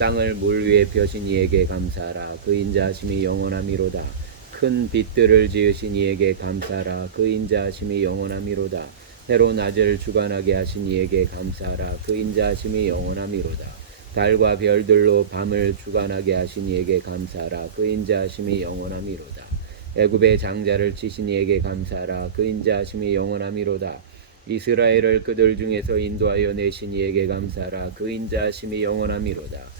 땅을 물 위에 펴신 이에게 감사하라. 그 인자하심이 영원함이로다. 큰 빛들을 지으신 이에게 감사하라. 그 인자하심이 영원함이로다. 해로 낮을 주관하게 하신 이에게 감사하라. 그 인자하심이 영원함이로다. 달과 별들로 밤을 주관하게 하신 이에게 감사하라. 그 인자하심이 영원함이로다. 애굽의 장자를 치신 이에게 감사하라. 그 인자하심이 영원함이로다. 이스라엘을 그들 중에서 인도하여 내신 이에게 감사하라. 그 인자하심이 영원함이로다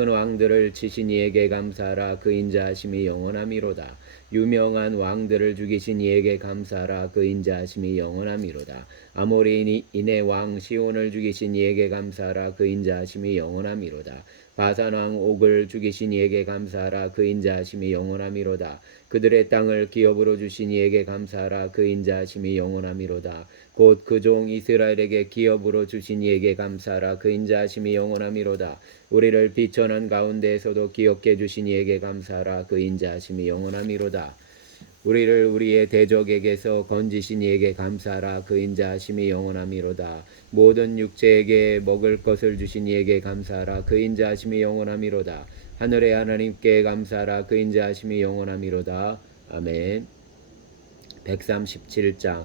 큰 왕들을 치신 이에게 감사하라. 그 인자하심이 영원함이로다. 유명한 왕들을 죽이신 이에게 감사하라. 그 인자하심이 영원함이로다. 아모리인의 왕 시온을 죽이신 이에게 감사하라. 그 인자하심이 영원함이로다. 바산 왕 옥을 죽이신 이에게 감사하라. 그 인자하심이 영원함이로다. 그들의 땅을 기업으로 주신 이에게 감사하라. 그 인자하심이 영원함이로다 곧 그 종 이스라엘에게 기업으로 주신 이에게 감사하라. 그 인자하심이 영원함이로다. 우리를 비천한 가운데에서도 기억해 주신 이에게 감사하라. 그 인자하심이 영원함이로다. 우리를 우리의 대적에게서 건지신 이에게 감사하라. 그 인자하심이 영원함이로다. 모든 육체에게 먹을 것을 주신 이에게 감사하라. 그 인자하심이 영원함이로다. 하늘의 하나님께 감사하라. 그 인자하심이 영원함이로다. 아멘. 137장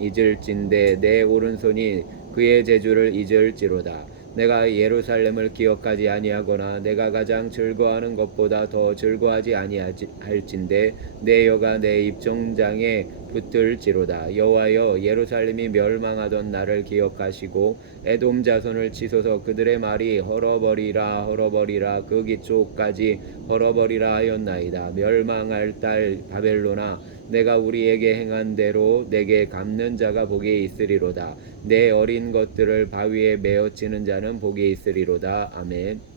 잊을진데 내 오른손이 그의 제주를 잊을지로다. 내가 예루살렘을 기억하지 아니하거나 내가 가장 즐거워하는 것보다 더 즐거워하지 아니할진데 내 여가 내 입정장에 붙들지로다. 여호와여 예루살렘이 멸망하던 날을 기억하시고 에돔 자손을 치소서. 그들의 말이 헐어버리라 헐어버리라. 그 기초까지 헐어버리라 하였나이다. 멸망할 딸 바벨로나 내가 우리에게 행한 대로 내게 갚는 자가 복이 있으리로다. 내 어린 것들을 바위에 메어치는 자는 복이 있으리로다. 아멘.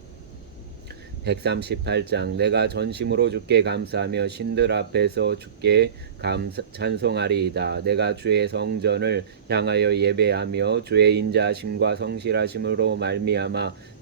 138장 내가 전심으로 주께 감사하며 신들 앞에서 주께 감사, 찬송하리이다. 내가 주의 성전을 향하여 예배하며 주의 인자하심과 성실하심으로 말미암아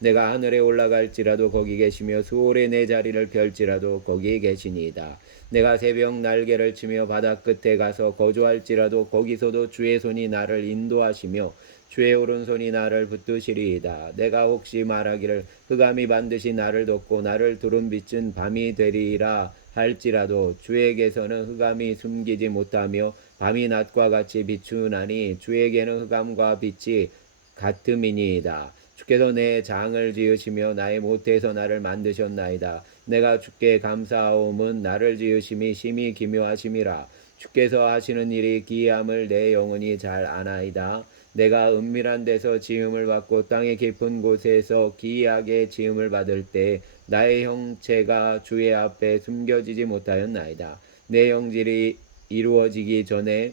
내가 하늘에 올라갈지라도 거기 계시며 수월에 내 자리를 펼지라도 거기 계시니이다. 내가 새벽 날개를 치며 바다 끝에 가서 거주할지라도 거기서도 주의 손이 나를 인도하시며 주의 오른손이 나를 붙드시리이다. 내가 혹시 말하기를 흑암이 반드시 나를 덮고 나를 두른 빛은 밤이 되리라 할지라도 주에게서는 흑암이 숨기지 못하며 밤이 낮과 같이 비추나니 주에게는 흑암과 빛이 같음이니이다. 주께서 내 장을 지으시며 나의 모태에서 나를 만드셨나이다. 내가 주께 감사하옴은 나를 지으심이 심히 기묘하심이라. 주께서 하시는 일이 기이함을 내 영혼이 잘 아나이다. 내가 은밀한 데서 지음을 받고 땅의 깊은 곳에서 기이하게 지음을 받을 때 나의 형체가 주의 앞에 숨겨지지 못하였나이다. 내 영질이 이루어지기 전에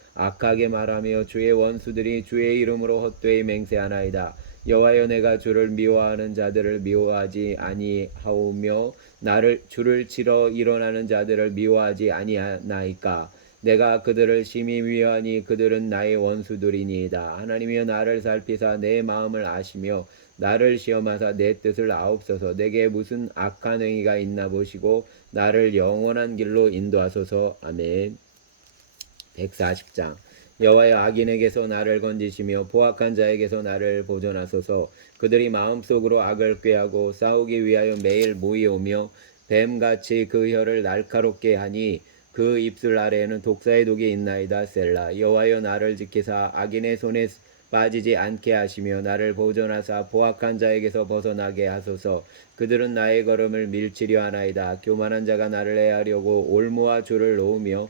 악하게 말하며 주의 원수들이 주의 이름으로 헛되이 맹세하나이다. 여호와여 내가 주를 미워하는 자들을 미워하지 아니하오며 나를 주를 치러 일어나는 자들을 미워하지 아니하나이까? 내가 그들을 심히 미워하니 그들은 나의 원수들이니이다. 하나님이여 나를 살피사 내 마음을 아시며 나를 시험하사 내 뜻을 아옵소서. 내게 무슨 악한 행위가 있나 보시고 나를 영원한 길로 인도하소서. 아멘 140장. 여호와여 악인에게서 나를 건지시며 포악한 자에게서 나를 보존하소서. 그들이 마음속으로 악을 꾀하고 싸우기 위하여 매일 모이오며 뱀같이 그 혀를 날카롭게 하니 그 입술 아래에는 독사의 독이 있나이다 셀라. 여호와여 나를 지키사 악인의 손에 빠지지 않게 하시며 나를 보존하사 포악한 자에게서 벗어나게 하소서. 그들은 나의 걸음을 밀치려 하나이다. 교만한 자가 나를 해하려고 올무와 줄을 놓으며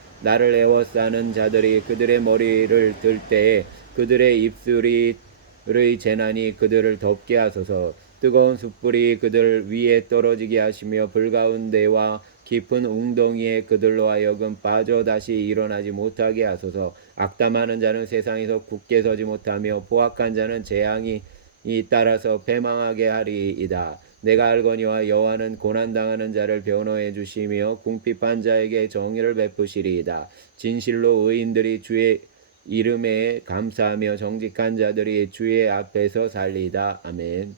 나를 애워싸는 자들이 그들의 머리를 들 때에 그들의 입술이 의 재난이 그들을 덮게 하소서 뜨거운 숯불이 그들 위에 떨어지게 하시며 불 가운데와 깊은 웅덩이에 그들로 하여금 빠져 다시 일어나지 못하게 하소서 악담하는 자는 세상에서 굳게 서지 못하며 포악한 자는 재앙이 이 따라서 패망하게 하리이다. 내가 알거니와 여호와는 고난 당하는 자를 변호해 주시며 궁핍한 자에게 정의를 베푸시리이다. 진실로 의인들이 주의 이름에 감사하며 정직한 자들이 주의 앞에서 살리다. 아멘.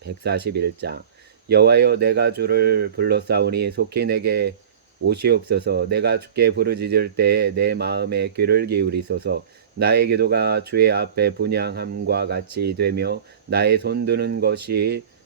141장 여호와여 내가 주를 불러싸우니 속히 내게 오시옵소서 내가 주께 부르짖을 때에 내 마음에 귀를 기울이소서 나의 기도가 주의 앞에 분양함과 같이 되며 나의 손드는 것이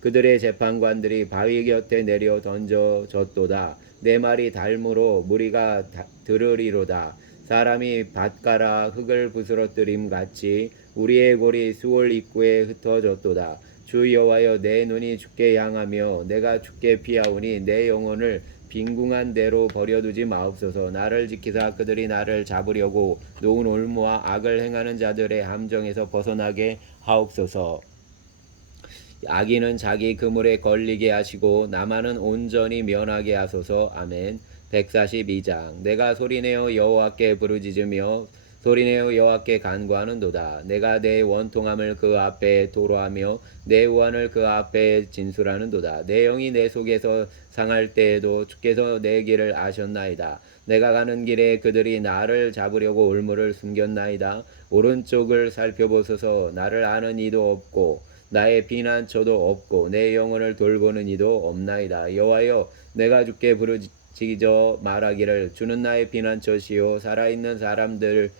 그들의 재판관들이 바위 곁에 내려 던져졌도다. 내 말이 달무로 무리가 들으리로다. 사람이 밭가라 흙을 부스러뜨림 같이 우리의 골이 수월 입구에 흩어졌도다. 주 여호와여 내 눈이 주께 향하며 내가 주께 피하오니 내 영혼을 빈궁한 대로 버려두지 마옵소서 나를 지키사 그들이 나를 잡으려고 놓은 올무와 악을 행하는 자들의 함정에서 벗어나게 하옵소서 악인은 자기 그물에 걸리게 하시고 나만은 온전히 면하게 하소서 아멘 142장 내가 소리내어 여호와께 부르짖으며 소리내어 여호와께 간구하는도다. 내가 내 원통함을 그 앞에 도로하며 내 우환을 그 앞에 진술하는도다. 내 영이 내 속에서 상할 때에도 주께서 내 길을 아셨나이다. 내가 가는 길에 그들이 나를 잡으려고 올무를 숨겼나이다. 오른쪽을 살펴보소서 나를 아는 이도 없고 나의 비난처도 없고 내 영혼을 돌보는 이도 없나이다. 여호와여 내가 주께 부르짖어 말하기를 주는 나의 비난처시요 살아있는 사람들의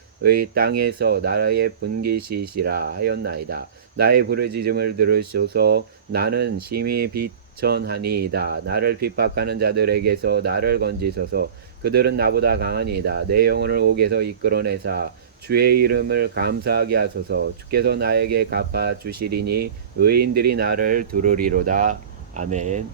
땅에서 나라의 분기시시라 하였나이다. 나의 부르짖음을 들으소서 나는 심히 비천하니이다. 나를 핍박하는 자들에게서 나를 건지소서 그들은 나보다 강하니이다. 내 영혼을 옥에서 이끌어내사 주의 이름을 감사하게 하소서 주께서 나에게 갚아 주시리니 의인들이 나를 두르리로다. 아멘.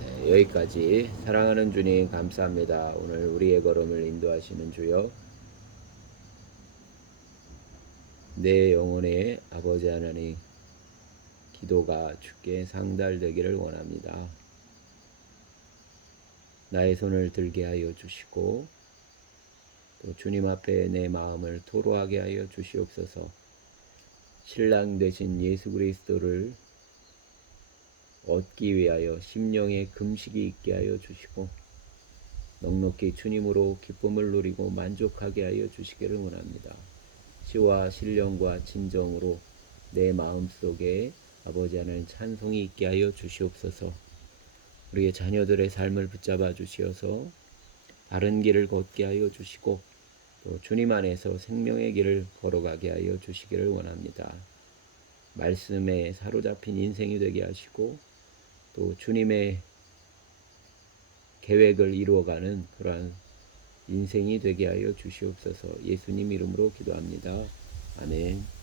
네, 여기까지 사랑하는 주님 감사합니다. 오늘 우리의 걸음을 인도하시는 주여 내 영혼의 아버지 하나님 기도가 주께 상달되기를 원합니다. 나의 손을 들게 하여 주시고 또 주님 앞에 내 마음을 토로하게 하여 주시옵소서. 신랑 되신 예수 그리스도를 얻기 위하여 심령의 금식이 있게 하여 주시고 넉넉히 주님으로 기쁨을 누리고 만족하게 하여 주시기를 원합니다. 시와 신령과 진정으로 내 마음 속에 아버지 하나님 찬송이 있게 하여 주시옵소서. 우리의 자녀들의 삶을 붙잡아 주시어서 바른 길을 걷게 하여 주시고 또 주님 안에서 생명의 길을 걸어가게 하여 주시기를 원합니다. 말씀에 사로잡힌 인생이 되게 하시고 또 주님의 계획을 이루어가는 그러한 인생이 되게 하여 주시옵소서 예수님 이름으로 기도합니다. 아멘.